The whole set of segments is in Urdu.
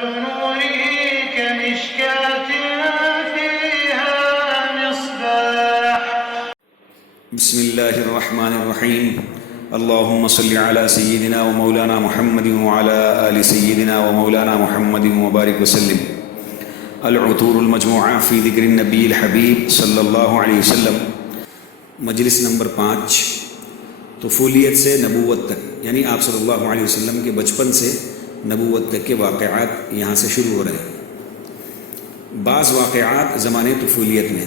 مثل نوره كمشكاة فيها مصباح. بسم الله الرحمن الرحيم. اللهم صل على سيدنا ومولانا محمد وعلى آل سيدنا ومولانا محمد وبارك وسلم. العطور المجموعہ فی ذکر النبی الحبیب صلی اللہ علیہ وسلم. مجلس نمبر 5، طفولیت سے نبوت تک، یعنی آپ صلی اللہ علیہ وسلم کے بچپن سے نبوت تک کے واقعات یہاں سے شروع ہو رہے ہیں. بعض واقعات زمانے طفولیت میں.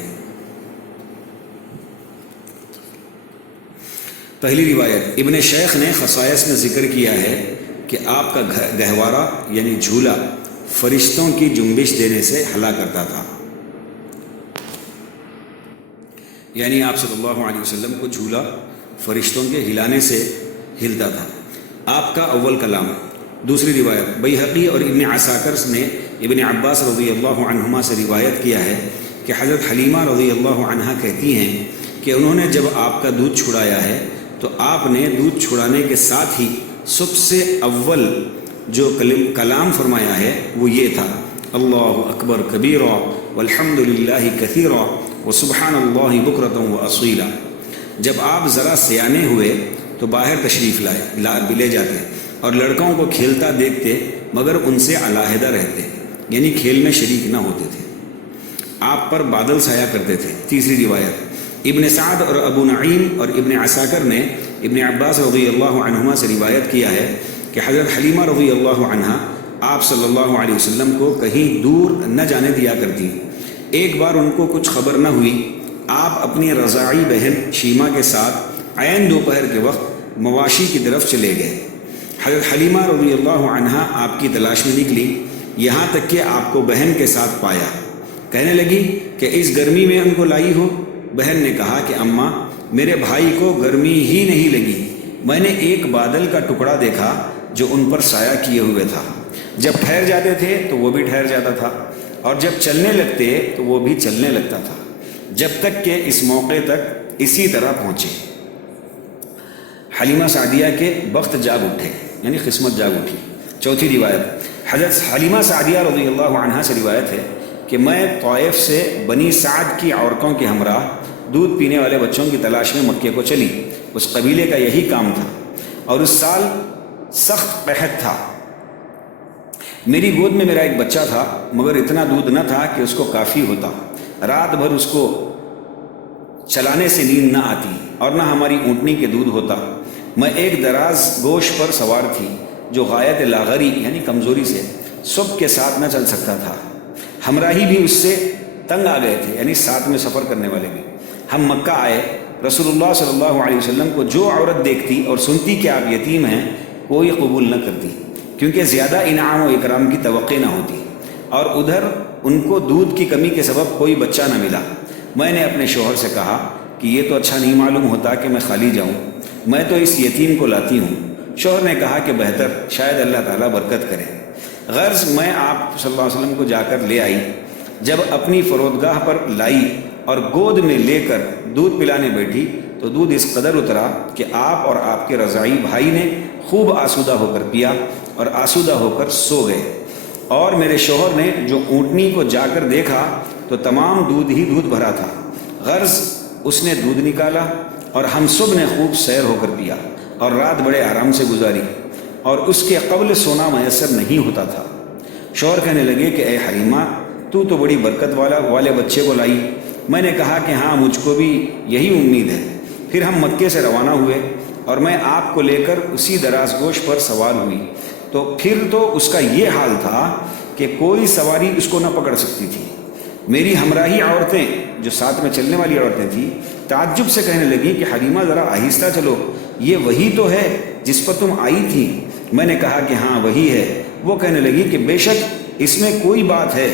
پہلی روایت، ابن شیخ نے خصائص میں ذکر کیا ہے کہ آپ کا گہوارہ یعنی جھولا فرشتوں کی جنبش دینے سے ہلا کرتا تھا. یعنی آپ صلی اللہ علیہ وسلم کو جھولا فرشتوں کے ہلانے سے ہلتا تھا. آپ کا اول کلام. دوسری روایت، بیہقی اور ابن عساکر نے ابن عباس رضی اللہ عنہما سے روایت کیا ہے کہ حضرت حلیمہ رضی اللہ عنہا کہتی ہیں کہ انہوں نے جب آپ کا دودھ چھڑایا ہے تو آپ نے دودھ چھڑانے کے ساتھ ہی سب سے اول جو کلام فرمایا ہے وہ یہ تھا، اللہ اکبر کبیرا والحمد للہ کثیرا وسبحان اللہ بکرۃ واصیلا. جب آپ ذرا سیانے ہوئے تو باہر تشریف لے جاتے اور لڑکوں کو کھیلتا دیکھتے مگر ان سے علیحدہ رہتے، یعنی کھیل میں شریک نہ ہوتے تھے. آپ پر بادل سایہ کرتے تھے. تیسری روایت، ابن سعد اور ابو نعیم اور ابن عساکر نے ابن عباس رضی اللہ عنہما سے روایت کیا ہے کہ حضرت حلیمہ رضی اللہ عنہا آپ صلی اللہ علیہ وسلم کو کہیں دور نہ جانے دیا کرتی. ایک بار ان کو کچھ خبر نہ ہوئی، آپ اپنی رضاعی بہن شیمہ کے ساتھ عین دوپہر کے وقت مواشی کی طرف چلے گئے. حضرت حلیمہ رضی اللہ عنہا آپ کی تلاش میں نکلی، یہاں تک کہ آپ کو بہن کے ساتھ پایا. کہنے لگی کہ اس گرمی میں ان کو لائی ہو؟ بہن نے کہا کہ اماں، میرے بھائی کو گرمی ہی نہیں لگی، میں نے ایک بادل کا ٹکڑا دیکھا جو ان پر سایہ کیے ہوئے تھا. جب ٹھہر جاتے تھے تو وہ بھی ٹھہر جاتا تھا، اور جب چلنے لگتے تو وہ بھی چلنے لگتا تھا، جب تک کہ اس موقع تک اسی طرح پہنچے. حلیمہ سعدیہ کے بخت جاگ اٹھے، یعنی قسمت جاگ اٹھی. چوتھی روایت، حضرت حلیمہ سعدیہ رضی اللہ عنہا سے روایت ہے کہ میں طائف سے بنی سعد کی عورتوں کے ہمراہ دودھ پینے والے بچوں کی تلاش میں مکے کو چلی. اس قبیلے کا یہی کام تھا، اور اس سال سخت قحط تھا. میری گود میں میرا ایک بچہ تھا، مگر اتنا دودھ نہ تھا کہ اس کو کافی ہوتا. رات بھر اس کو چلانے سے نیند نہ آتی اور نہ ہماری اونٹنی کے دودھ ہوتا. میں ایک دراز گوش پر سوار تھی جو غایت لاغری یعنی کمزوری سے صبح کے ساتھ نہ چل سکتا تھا. ہمراہی بھی اس سے تنگ آ گئے تھے، یعنی ساتھ میں سفر کرنے والے بھی. ہم مکہ آئے. رسول اللہ صلی اللہ علیہ وسلم کو جو عورت دیکھتی اور سنتی کہ آپ یتیم ہیں، کوئی قبول نہ کرتی، کیونکہ زیادہ انعام و اکرام کی توقع نہ ہوتی، اور ادھر ان کو دودھ کی کمی کے سبب کوئی بچہ نہ ملا. میں نے اپنے شوہر سے کہا کہ یہ تو اچھا نہیں معلوم ہوتا کہ میں خالی جاؤں، میں تو اس یتیم کو لاتی ہوں. شوہر نے کہا کہ بہتر، شاید اللہ تعالیٰ برکت کرے. غرض میں آپ صلی اللہ علیہ وسلم کو جا کر لے آئی. جب اپنی فرودگاہ پر لائی اور گود میں لے کر دودھ پلانے بیٹھی تو دودھ اس قدر اترا کہ آپ اور آپ کے رضاعی بھائی نے خوب آسودہ ہو کر پیا اور آسودہ ہو کر سو گئے. اور میرے شوہر نے جو اونٹنی کو جا کر دیکھا تو تمام دودھ ہی دودھ بھرا تھا. غرض اس نے دودھ نکالا اور ہم سب نے خوب سیر ہو کر پیا اور رات بڑے آرام سے گزاری، اور اس کے قبل سونا میسر نہیں ہوتا تھا. شوہر کہنے لگے کہ اے حلیمہ، تو بڑی برکت والے بچے کو لائی. میں نے کہا کہ ہاں، مجھ کو بھی یہی امید ہے. پھر ہم مکے سے روانہ ہوئے اور میں آپ کو لے کر اسی دراز گوش پر سوار ہوئی. تو پھر تو اس کا یہ حال تھا کہ کوئی سواری اس کو نہ پکڑ سکتی تھی. میری ہمراہی عورتیں جو ساتھ میں چلنے والی عورتیں تھیں تعجب سے کہنے لگی کہ حلیمہ ذرا آہستہ چلو، یہ وہی تو ہے جس پر تم آئی تھی. میں نے کہا کہ ہاں وہی ہے. وہ کہنے لگی کہ بے شک اس میں کوئی بات ہے.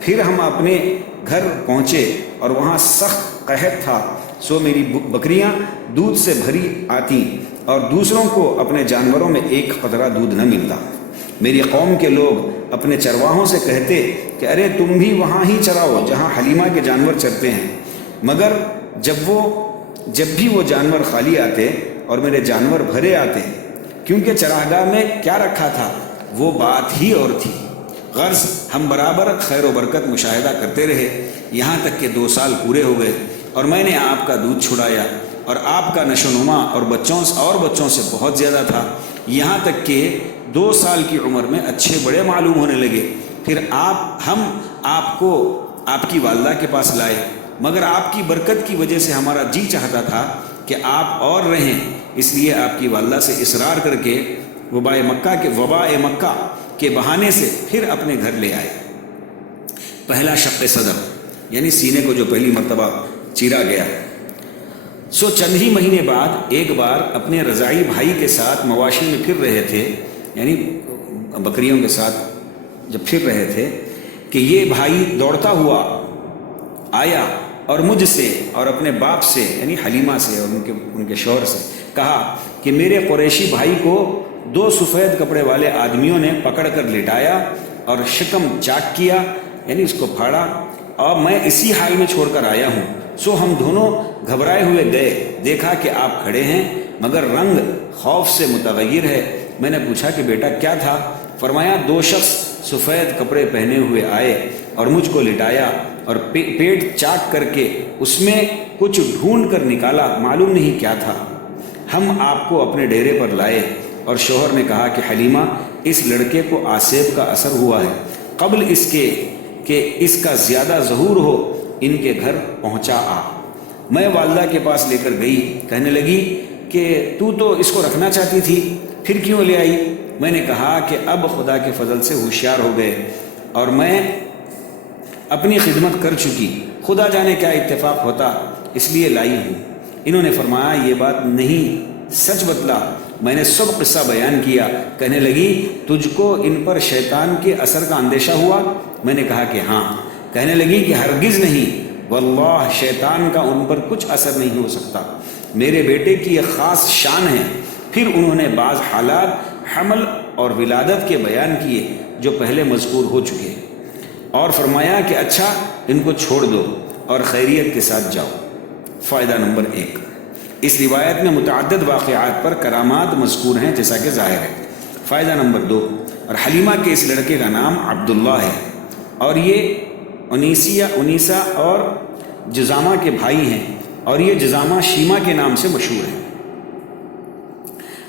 پھر ہم اپنے گھر پہنچے اور وہاں سخت قحط تھا، سو میری بکریاں دودھ سے بھری آتی اور دوسروں کو اپنے جانوروں میں ایک قطرہ دودھ نہ ملتا. میری قوم کے لوگ اپنے چرواہوں سے کہتے کہ ارے تم بھی وہاں ہی چراؤ جہاں حلیمہ کے جانور چرتے ہیں، مگر جب بھی وہ جانور خالی آتے اور میرے جانور بھرے آتے، کیونکہ چراگاہ میں کیا رکھا تھا وہ بات ہی اور تھی. غرض ہم برابر خیر و برکت مشاہدہ کرتے رہے، یہاں تک کہ 2 سال پورے ہو گئے اور میں نے آپ کا دودھ چھڑایا، اور آپ کا نشو و نما اور بچوں سے بہت زیادہ تھا، یہاں تک کہ 2 سال کی عمر میں اچھے بڑے معلوم ہونے لگے۔ پھر ہم آپ کو آپ کی والدہ کے پاس لائے، مگر آپ کی برکت کی وجہ سے ہمارا جی چاہتا تھا کہ آپ اور رہیں، اس لیے آپ کی والدہ سے اصرار کر کے وباء مکہ کے بہانے سے پھر اپنے گھر لے آئے۔ پہلا شق صدر، یعنی سینے کو جو پہلی مرتبہ چیرا گیا۔ چند ہی مہینے بعد ایک بار اپنے رضاعی بھائی کے ساتھ مواشی میں پھر رہے تھے، یعنی بکریوں کے ساتھ جب پھر رہے تھے، کہ یہ بھائی دوڑتا ہوا آیا اور مجھ سے اور اپنے باپ سے یعنی حلیمہ سے اور ان کے شوہر سے کہا کہ میرے قریشی بھائی کو 2 سفید کپڑے والے آدمیوں نے پکڑ کر لٹایا اور شکم چاک کیا، یعنی اس کو پھاڑا، اور میں اسی حال میں چھوڑ کر آیا ہوں۔ ہم دونوں گھبرائے ہوئے گئے، دیکھا کہ آپ کھڑے ہیں مگر رنگ خوف سے متغیر ہے۔ میں نے پوچھا کہ بیٹا کیا تھا؟ فرمایا 2 شخص سفید کپڑے پہنے ہوئے آئے اور مجھ کو لٹایا اور پیٹ چاک کر کے اس میں کچھ ڈھونڈ کر نکالا، معلوم نہیں کیا تھا۔ ہم آپ کو اپنے ڈیرے پر لائے اور شوہر نے کہا کہ حلیمہ، اس لڑکے کو آسیب کا اثر ہوا ہے، قبل اس کے کہ اس کا زیادہ ظہور ہو ان کے گھر پہنچا آ۔ میں والدہ کے پاس لے کر گئی، کہنے لگی کہ تو اس کو رکھنا چاہتی تھی، پھر کیوں لے آئی؟ میں نے کہا کہ اب خدا کے فضل سے ہوشیار ہو گئے اور میں اپنی خدمت کر چکی، خدا جانے کیا اتفاق ہوتا، اس لیے لائی ہوں۔ انہوں نے فرمایا یہ بات نہیں، سچ بتلا۔ میں نے سب قصہ بیان کیا۔ کہنے لگی تجھ کو ان پر شیطان کے اثر کا اندیشہ ہوا؟ میں نے کہا کہ ہاں۔ کہنے لگی کہ ہرگز نہیں، واللہ شیطان کا ان پر کچھ اثر نہیں ہو سکتا، میرے بیٹے کی یہ خاص شان ہے۔ پھر انہوں نے بعض حالات حمل اور ولادت کے بیان کیے جو پہلے مذکور ہو چکے، اور فرمایا کہ اچھا ان کو چھوڑ دو اور خیریت کے ساتھ جاؤ۔ فائدہ نمبر 1، اس روایت میں متعدد واقعات پر کرامات مذکور ہیں جیسا کہ ظاہر ہے۔ فائدہ نمبر 2، اور حلیمہ کے اس لڑکے کا نام عبداللہ ہے اور یہ انیسہ اور جزامہ کے بھائی ہیں، اور یہ جزامہ شیمہ کے نام سے مشہور ہیں،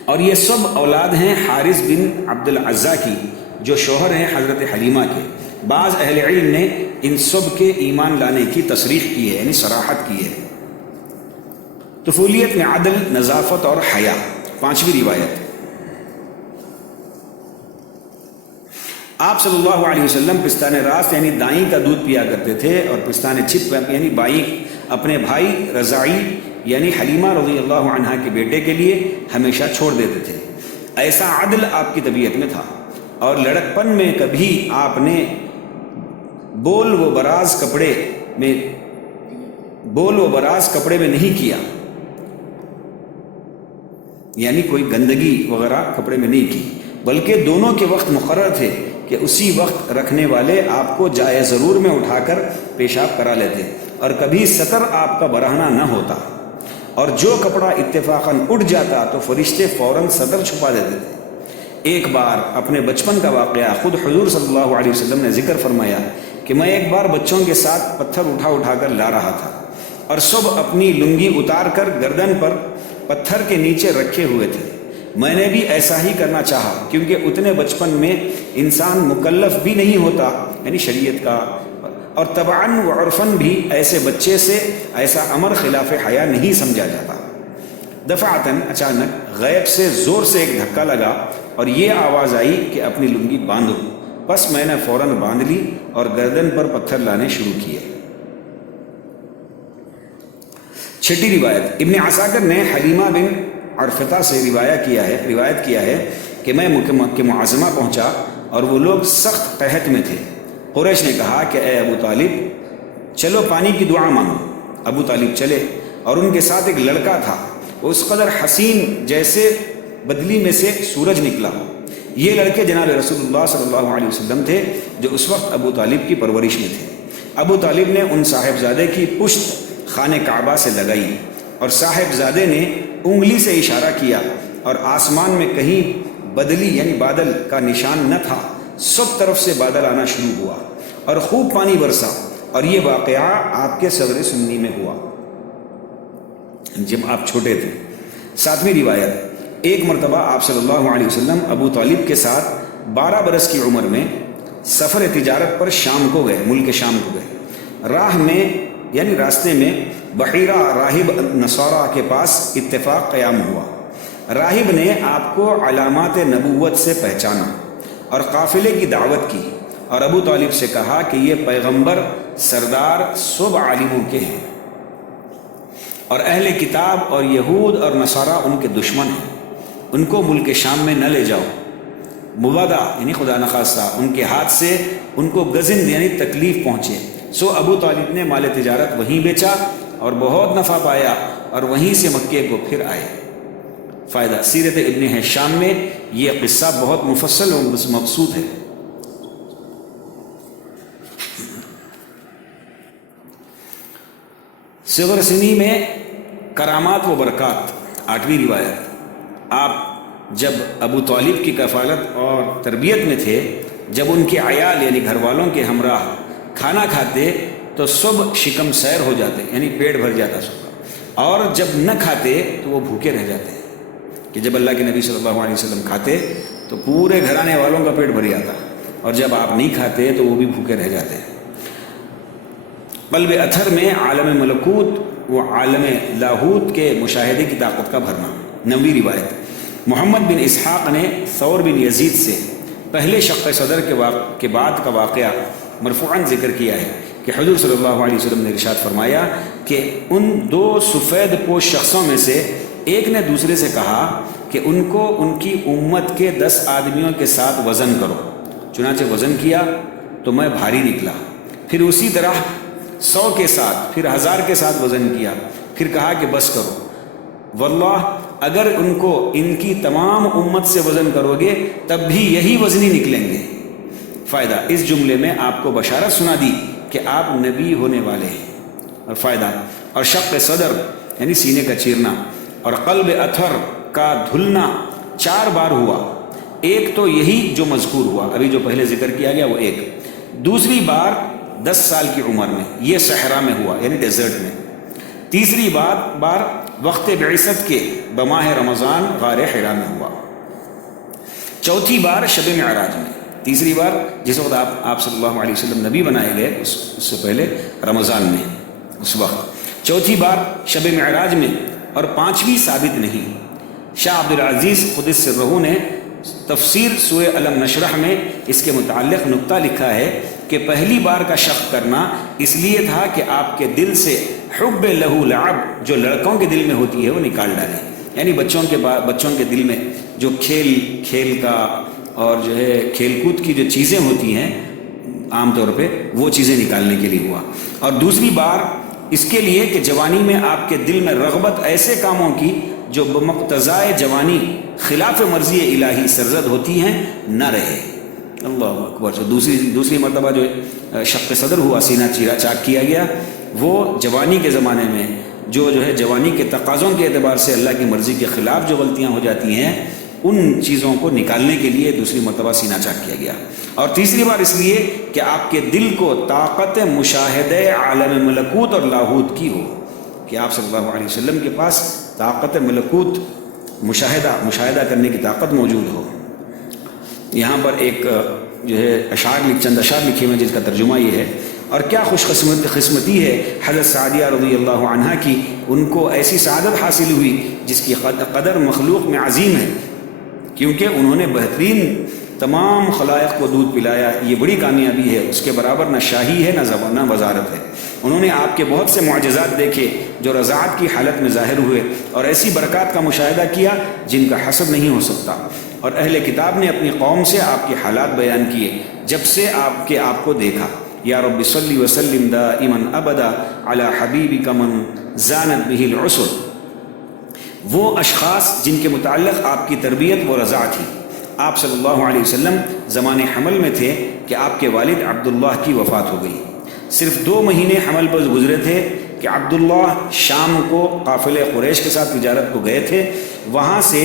اور یہ سب اولاد ہیں حارث بن عبد العزیٰ کی جو شوہر ہیں حضرت حلیمہ کے۔ بعض اہل علم نے ان سب کے ایمان لانے کی تصریح کی ہے، یعنی صراحت کی ہے۔ طفولیت میں عدل، نظافت اور حیا۔ 5ویں روایت، آپ صلی اللہ علیہ وسلم پستان راست یعنی دائیں کا دودھ پیا کرتے تھے اور پستان چھپ یعنی بائیں اپنے بھائی رضاعی یعنی حلیمہ رضی اللہ عنہا کے بیٹے کے لیے ہمیشہ چھوڑ دیتے تھے۔ ایسا عدل آپ کی طبیعت میں تھا، اور لڑکپن میں کبھی آپ نے بول و براز کپڑے میں نہیں کیا، یعنی کوئی گندگی وغیرہ کپڑے میں نہیں کی، بلکہ دونوں کے وقت مقرر تھے کہ اسی وقت رکھنے والے آپ کو جائے ضرور میں اٹھا کر پیشاب کرا لیتے، اور کبھی سطر آپ کا برہنہ نہ ہوتا، اور جو کپڑا اتفاقاً اٹھ جاتا تو فرشتے فوراً سطر چھپا دیتے تھے۔ ایک بار اپنے بچپن کا واقعہ خود حضور صلی اللہ علیہ وسلم نے ذکر فرمایا کہ میں ایک بار بچوں کے ساتھ پتھر اٹھا کر لا رہا تھا، اور سب اپنی لنگی اتار کر گردن پر پتھر کے نیچے رکھے ہوئے تھے۔ میں نے بھی ایسا ہی کرنا چاہا، کیونکہ اتنے بچپن میں انسان مکلف بھی نہیں ہوتا، یعنی شریعت کا، اور طبعاً و عرفاً بھی ایسے بچے سے ایسا امر خلاف حیا نہیں سمجھا جاتا۔ دفعتاً اچانک غیب سے زور سے ایک دھکا لگا اور یہ آواز آئی کہ اپنی لنگی باندھو، بس میں نے فوراً باندھ لی اور گردن پر پتھر لانے شروع کیے۔ 6 روایت، ابن عساکر نے حلیمہ بن عرفتہ سے روایت کیا ہے کہ میں مکہ معظمہ پہنچا اور وہ لوگ سخت قحط میں تھے۔ قریش نے کہا کہ اے ابو طالب چلو پانی کی دعا مانگو۔ ابو طالب چلے اور ان کے ساتھ ایک لڑکا تھا، وہ اس قدر حسین جیسے بدلی میں سے سورج نکلا۔ یہ لڑکے جناب رسول اللہ صلی اللہ علیہ وسلم تھے جو اس وقت ابو طالب کی پرورش میں تھے۔ ابو طالب نے ان صاحبزادے کی پشت خانہ کعبہ سے لگائی اور صاحبزادے نے انگلی سے اشارہ کیا، اور آسمان میں کہیں بدلی یعنی بادل کا نشان نہ تھا، سب طرف سے بادل آنا شروع ہوا اور خوب پانی برسا، اور یہ واقعہ آپ کے صغر سنی میں ہوا جب آپ چھوٹے تھے۔ 7ویں روایت، ایک مرتبہ آپ صلی اللہ علیہ وسلم ابو طالب کے ساتھ 12 برس کی عمر میں سفر تجارت پر شام کو گئے، ملک شام کو گئے۔ راہ میں یعنی راستے میں بحیرہ راہب نصارہ کے پاس اتفاق قیام ہوا۔ راہب نے آپ کو علامات نبوت سے پہچانا اور قافلے کی دعوت کی، اور ابو طالب سے کہا کہ یہ پیغمبر سردار سب عالموں کے ہیں، اور اہل کتاب اور یہود اور نصارہ ان کے دشمن ہیں، ان کو ملک شام میں نہ لے جاؤ۔ مبادہ یعنی خدا نخواستہ ان کے ہاتھ سے ان کو گزن یعنی تکلیف پہنچے۔ سو ابو طالب نے مال تجارت وہیں بیچا اور بہت نفع پایا، اور وہیں سے مکے کو پھر آئے۔ فائدہ، سیرت ابن ہشام میں یہ قصہ بہت مفصل و مبسوط ہے۔ صغر سنی میں کرامات و برکات۔ 8ویں روایت، آپ جب ابو طالب کی کفالت اور تربیت میں تھے، جب ان کے عیال یعنی گھر والوں کے ہمراہ کھانا کھاتے تو سب شکم سیر ہو جاتے، یعنی پیٹ بھر جاتا سب کا، اور جب نہ کھاتے تو وہ بھوکے رہ جاتے، کہ جب اللہ کے نبی صلی اللہ علیہ وسلم کھاتے تو پورے گھرانے والوں کا پیٹ بھر جاتا، اور جب آپ نہیں کھاتے تو وہ بھی بھوکے رہ جاتے۔ قلب اثر میں عالم ملکوت و عالم لاہوت کے مشاہدے کی طاقت کا بھرنا۔ 9ویں روایت، محمد بن اسحاق نے ثور بن یزید سے پہلے شق صدر کے بعد کا واقعہ مرفوعاً ذکر کیا ہے کہ حضور صلی اللہ علیہ وسلم نے ارشاد فرمایا کہ ان 2 سفید پوش شخصوں میں سے ایک نے دوسرے سے کہا کہ ان کو ان کی امت کے 10 آدمیوں کے ساتھ وزن کرو۔ چنانچہ وزن کیا تو میں بھاری نکلا، پھر اسی طرح 100 کے ساتھ، پھر 1000 کے ساتھ وزن کیا، پھر کہا کہ بس کرو، واللہ اگر ان کو ان کی تمام امت سے وزن کرو گے تب بھی یہی وزنی نکلیں گے۔ فائدہ، اس جملے میں آپ کو بشارت سنا دی کہ آپ نبی ہونے والے ہیں۔ اور فائدہ، اور شق صدر یعنی سینے کا چیرنا اور قلب اثر کا دھلنا 4 بار ہوا۔ ایک تو یہی جو مذکور ہوا، ابھی جو پہلے ذکر کیا گیا وہ ایک، دوسری بار 10 سال کی عمر میں، یہ صحرا میں ہوا یعنی ڈیزرٹ میں، تیسری بار وقت بعثت کے بماہ رمضان غار حرا میں ہوا، چوتھی بار شب معراج میں، تیسری بار جس وقت آپ صلی اللہ علیہ وسلم نبی بنائے گئے اس سے پہلے رمضان میں اس وقت، چوتھی بار شب معراج میں، اور 5ویں ثابت نہیں۔ شاہ عبد العزیز قدس سرہ نے تفسیر سورہ الم نشرح میں اس کے متعلق نقطہ لکھا ہے کہ پہلی بار کا شق کرنا اس لیے تھا کہ آپ کے دل سے حب لہو لعب جو لڑکوں کے دل میں ہوتی ہے وہ نکال ڈالیں، یعنی بچوں کے دل میں جو کھیل کا اور جو ہے کھیل کود کی جو چیزیں ہوتی ہیں عام طور پہ وہ چیزیں نکالنے کے لیے ہوا، اور دوسری بار اس کے لیے کہ جوانی میں آپ کے دل میں رغبت ایسے کاموں کی جو بمقتضائے جوانی خلاف مرضی الہی سرزد ہوتی ہیں نہ رہے۔ اللہ اکبر۔ دوسری مرتبہ جو شق صدر ہوا، سینہ چیرا چاک کیا گیا، وہ جوانی کے زمانے میں جو ہے جوانی کے تقاضوں کے اعتبار سے اللہ کی مرضی کے خلاف جو غلطیاں ہو جاتی ہیں ان چیزوں کو نکالنے کے لیے دوسری مرتبہ سینہ چاک کیا گیا، اور تیسری بار اس لیے کہ آپ کے دل کو طاقت مشاہدہ عالم ملکوت اور لاہوت کی ہو، کہ آپ صلی اللہ علیہ وسلم کے پاس طاقت ملکوت مشاہدہ کرنے کی طاقت موجود ہو۔ یہاں پر ایک جو ہے چند اشعار لکھے ہوئے جس کا ترجمہ یہ ہے، اور کیا خوش قسمتی ہے حضرت سعدیہ رضی اللہ عنہا کی، ان کو ایسی سعادت حاصل ہوئی جس کی قدر مخلوق میں عظیم ہے، کیونکہ انہوں نے بہترین تمام خلائق کو دودھ پلایا، یہ بڑی کامیابی ہے، اس کے برابر نہ شاہی ہے نہ وزارت ہے۔ انہوں نے آپ کے بہت سے معجزات دیکھے جو رضاعت کی حالت میں ظاہر ہوئے، اور ایسی برکات کا مشاہدہ کیا جن کا حسب نہیں ہو سکتا، اور اہل کتاب نے اپنی قوم سے آپ کے حالات بیان کیے جب سے آپ کو دیکھا۔ یا رب صلی وسلم دائما ابدا علی حبیبک من زانت بہ العسر، وہ اشخاص جن کے متعلق آپ کی تربیت و رضاعت تھی۔ آپ صلی اللہ علیہ وسلم زمان حمل میں تھے کہ آپ کے والد عبداللہ کی وفات ہو گئی، صرف 2 مہینے حمل پر گزرے تھے کہ عبداللہ شام کو قافلے قریش کے ساتھ تجارت کو گئے تھے، وہاں سے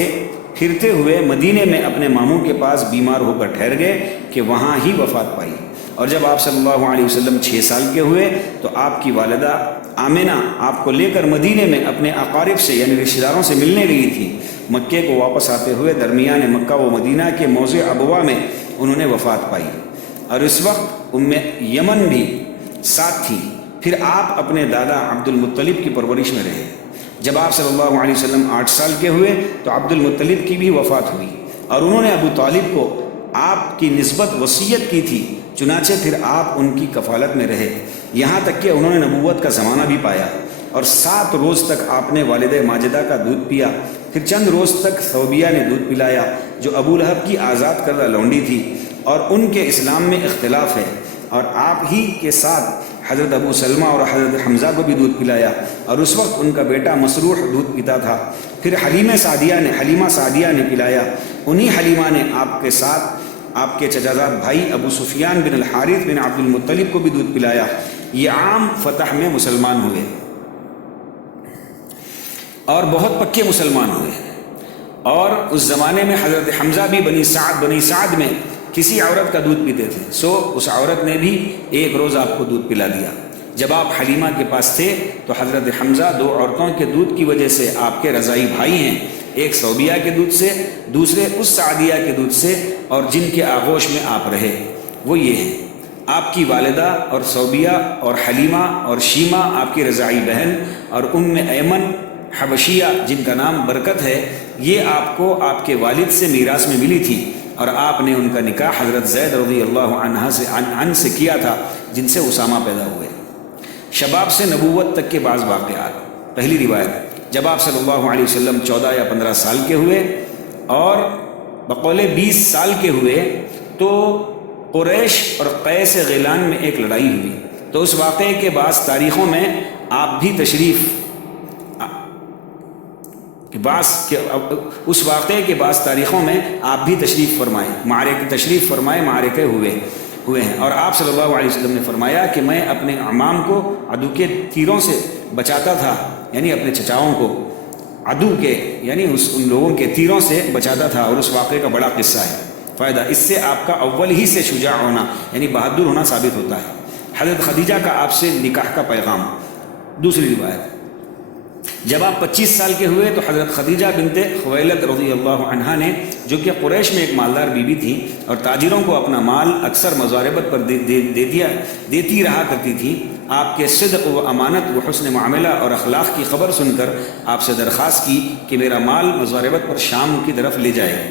پھرتے ہوئے مدینے میں اپنے ماموں کے پاس بیمار ہو کر ٹھہر گئے کہ وہاں ہی وفات پائی۔ اور جب آپ صلی اللہ علیہ وسلم 6 سال کے ہوئے تو آپ کی والدہ آمنہ آپ کو لے کر مدینے میں اپنے اقارب سے یعنی رشتہ داروں سے ملنے گئی تھی۔ مکے کو واپس آتے ہوئے درمیان مکہ و مدینہ کے موضع ابوا میں انہوں نے وفات پائی، اور اس وقت یمن بھی ساتھ تھی۔ پھر آپ اپنے دادا عبد المطلب کی پرورش میں رہے۔ جب آپ صلی اللہ علیہ وسلم 8 سال کے ہوئے تو عبد المطلب کی بھی وفات ہوئی، اور انہوں نے ابو طالب کو آپ کی نسبت وصیت کی تھی، چنانچہ پھر آپ ان کی کفالت میں رہے، یہاں تک کہ انہوں نے نبوت کا زمانہ بھی پایا، اور 7 روز تک آپ نے والد ماجدہ کا دودھ پیا۔ پھر چند روز تک ثوبیہ نے دودھ پلایا جو ابو لہب کی آزاد کردہ لونڈی تھی، اور ان کے اسلام میں اختلاف ہے، اور آپ ہی کے ساتھ حضرت ابو سلمہ اور حضرت حمزہ کو بھی دودھ پلایا، اور اس وقت ان کا بیٹا مسروح دودھ پیتا تھا۔ پھر حلیمہ سعدیہ نے پلایا، انہی حلیمہ نے آپ کے ساتھ آپ کے چچازاد بھائی ابو سفیان بن الحارث بن عبد المطلب کو بھی دودھ پلایا۔ یہ عام فتح میں مسلمان ہوئے اور بہت پکے مسلمان ہوئے، اور اس زمانے میں حضرت حمزہ بھی بنی سعد میں کسی عورت کا دودھ پیتے تھے، سو اس عورت نے بھی ایک روز آپ کو دودھ پلا دیا۔ جب آپ حلیمہ کے پاس تھے تو حضرت حمزہ 2 عورتوں کے دودھ کی وجہ سے آپ کے رضائی بھائی ہیں، ایک ثوبیہ کے دودھ سے، دوسرے اس سعدیہ کے دودھ سے، اور جن کے آغوش میں آپ رہے وہ یہ ہیں۔ آپ کی والدہ اور ثوبیہ اور حلیمہ اور شیمہ آپ کی رضائی بہن، اور ایمن حبشیہ جن کا نام برکت ہے، یہ آپ کو آپ کے والد سے میراث میں ملی تھی، اور آپ نے ان کا نکاح حضرت زید رضی اللہ عنہ سے کیا تھا، جن سے اسامہ پیدا ہوئے۔ شباب سے نبوت تک کے بعض واقعات۔ پہلی روایت، جب آپ صلی اللہ علیہ وسلم 14 یا 15 سال کے ہوئے اور بقول 20 سال کے ہوئے تو قریش اور قیس غیلان میں ایک لڑائی ہوئی، تو اس واقعے کے بعض تاریخوں میں آپ بھی اس واقعے کے بعض تاریخوں میں آپ بھی تشریف فرمائے، معرکے ہوئے ہیں، اور آپ صلی اللہ علیہ وسلم نے فرمایا کہ میں اپنے اعمام کو عدو کے تیروں سے بچاتا تھا، یعنی اپنے چچاؤں کو عدو کے یعنی ان لوگوں کے تیروں سے بچاتا تھا، اور اس واقعے کا بڑا قصہ ہے۔ فائدہ، اس سے آپ کا اول ہی سے شجاع ہونا یعنی بہادر ہونا ثابت ہوتا ہے۔ حضرت خدیجہ کا آپ سے نکاح کا پیغام۔ دوسری روایت، جب آپ 25 سال کے ہوئے تو حضرت خدیجہ بنت خویلد رضی اللہ عنہا نے، جو کہ قریش میں ایک مالدار بیوی تھی اور تاجروں کو اپنا مال اکثر مضاربت پر دیتی رہا کرتی تھی، آپ کے صدق و امانت و حسن معاملہ اور اخلاق کی خبر سن کر آپ سے درخواست کی کہ میرا مال مضاربت پر شام کی طرف لے جائے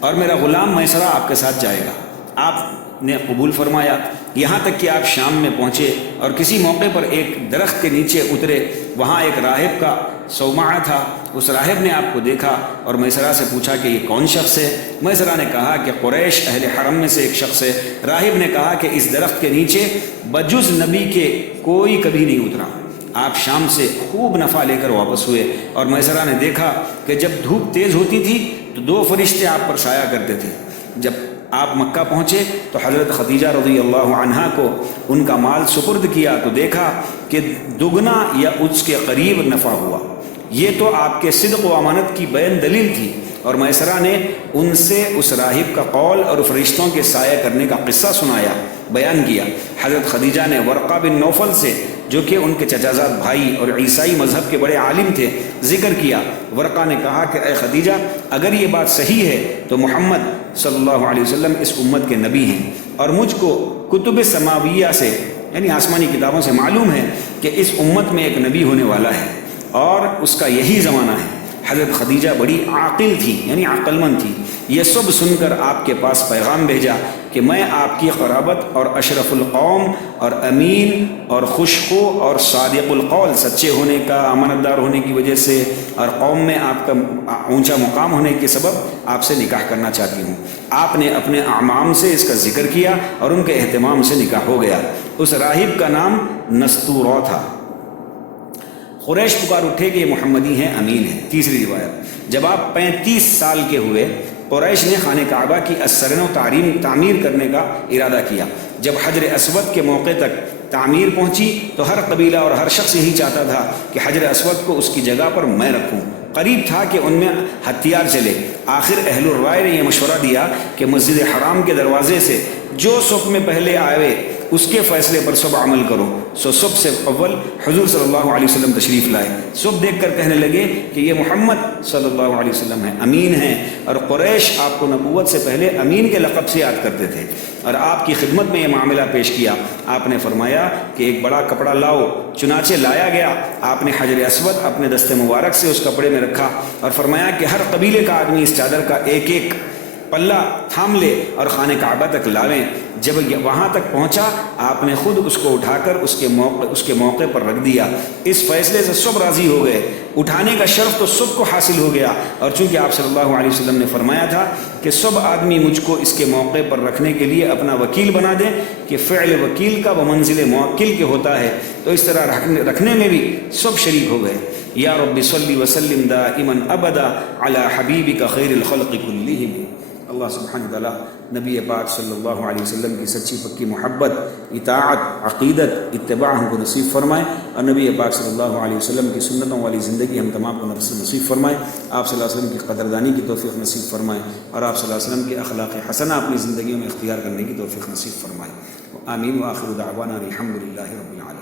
اور میرا غلام میسرہ آپ کے ساتھ جائے گا۔ آپ نے قبول فرمایا، یہاں تک کہ آپ شام میں پہنچے اور کسی موقع پر ایک درخت کے نیچے اترے، وہاں ایک راہب کا صومعہ تھا، اس راہب نے آپ کو دیکھا اور میسرہ سے پوچھا کہ یہ کون شخص ہے؟ میسرہ نے کہا کہ قریش اہل حرم میں سے ایک شخص ہے۔ راہب نے کہا کہ اس درخت کے نیچے بجز نبی کے کوئی کبھی نہیں اترا۔ آپ شام سے خوب نفع لے کر واپس ہوئے، اور میسرہ نے دیکھا کہ جب دھوپ تیز ہوتی تھی تو 2 فرشتے آپ پر سایہ کرتے تھے۔ جب آپ مکہ پہنچے تو حضرت خدیجہ رضی اللہ عنہا کو ان کا مال سپرد کیا تو دیکھا کہ دگنا یا اس کے قریب نفع ہوا۔ یہ تو آپ کے صدق و امانت کی بین دلیل تھی، اور میسرہ نے ان سے اس راہب کا قول اور فرشتوں کے سایہ کرنے کا قصہ بیان کیا۔ حضرت خدیجہ نے ورقہ بن نوفل سے، جو کہ ان کے چچازاد بھائی اور عیسائی مذہب کے بڑے عالم تھے، ذکر کیا۔ ورقہ نے کہا کہ اے خدیجہ، اگر یہ بات صحیح ہے تو محمد صلی اللہ علیہ وسلم اس امت کے نبی ہیں، اور مجھ کو کتب سماویہ سے یعنی آسمانی کتابوں سے معلوم ہے کہ اس امت میں ایک نبی ہونے والا ہے اور اس کا یہی زمانہ ہے۔ حضرت خدیجہ بڑی عاقل تھی یعنی عقل مند تھی۔ یہ سب سن کر آپ کے پاس پیغام بھیجا کہ میں آپ کی قرابت اور اشرف القوم اور امین اور خوشخو اور صادق القول، سچے ہونے کا، امانت دار ہونے کی وجہ سے اور قوم میں آپ کا اونچا مقام ہونے کے سبب آپ سے نکاح کرنا چاہتی ہوں۔ آپ نے اپنے اعمام سے اس کا ذکر کیا اور ان کے اہتمام سے نکاح ہو گیا۔ اس راہب کا نام نستورا تھا۔ قریش پکار اٹھے کہ یہ محمدی ہیں، امین ہیں۔ تیسری روایت، جب آپ 35 سال کے ہوئے قریش نے خانہ کعبہ کی اسرن و تعمیر کرنے کا ارادہ کیا۔ جب حجر اسود کے موقع تک تعمیر پہنچی تو ہر قبیلہ اور ہر شخص یہی چاہتا تھا کہ حجر اسود کو اس کی جگہ پر میں رکھوں، قریب تھا کہ ان میں ہتھیار چلے۔ آخر اہل الرائے نے یہ مشورہ دیا کہ مسجد حرام کے دروازے سے جو صف میں پہلے آئے اس کے فیصلے پر سب عمل کرو۔ سب سے اول حضور صلی اللہ علیہ وسلم تشریف لائے۔ سب دیکھ کر کہنے لگے کہ یہ محمد صلی اللہ علیہ وسلم ہیں، امین ہیں، اور قریش آپ کو نبوت سے پہلے امین کے لقب سے یاد کرتے تھے، اور آپ کی خدمت میں یہ معاملہ پیش کیا۔ آپ نے فرمایا کہ ایک بڑا کپڑا لاؤ، چنانچہ لایا گیا۔ آپ نے حجر اسود اپنے دست مبارک سے اس کپڑے میں رکھا اور فرمایا کہ ہر قبیلے کا آدمی اس چادر کا ایک ایک پلہ تھام لے اور خانہ کعبہ تک لاویں۔ جب وہاں تک پہنچا آپ نے خود اس کو اٹھا کر اس کے موقع پر رکھ دیا۔ اس فیصلے سے سب راضی ہو گئے، اٹھانے کا شرف تو سب کو حاصل ہو گیا، اور چونکہ آپ صلی اللہ علیہ وسلم نے فرمایا تھا کہ سب آدمی مجھ کو اس کے موقع پر رکھنے کے لیے اپنا وکیل بنا دیں کہ فعل وکیل کا بمنزل موکل کے ہوتا ہے، تو اس طرح رکھنے میں بھی سب شریک ہو گئے۔ یا رب صلی وسلم دائما ابدا علی حبیبک خیر الخلق کلہم۔ اللہ سبحانہ وتعالیٰ نبی پاک صلی اللہ علیہ وسلم کی سچی پکی محبت، اطاعت، عقیدت، اتباع ہم کو نصیب فرمائے، اور نبی پاک صلی اللہ علیہ وسلم کی سنتوں والی زندگی ہم تمام کو نصیب فرمائے۔ آپ صلی اللہ علیہ وسلم کی قدردانی کی توفیق نصیب فرمائے، اور آپ صلی اللہ علیہ وسلم کے اخلاق حسنہ اپنی زندگیوں میں اختیار کرنے کی توفیق نصیب فرمائے۔ آمین۔ وآخر دعوانا الحمد للہ رب العالمین۔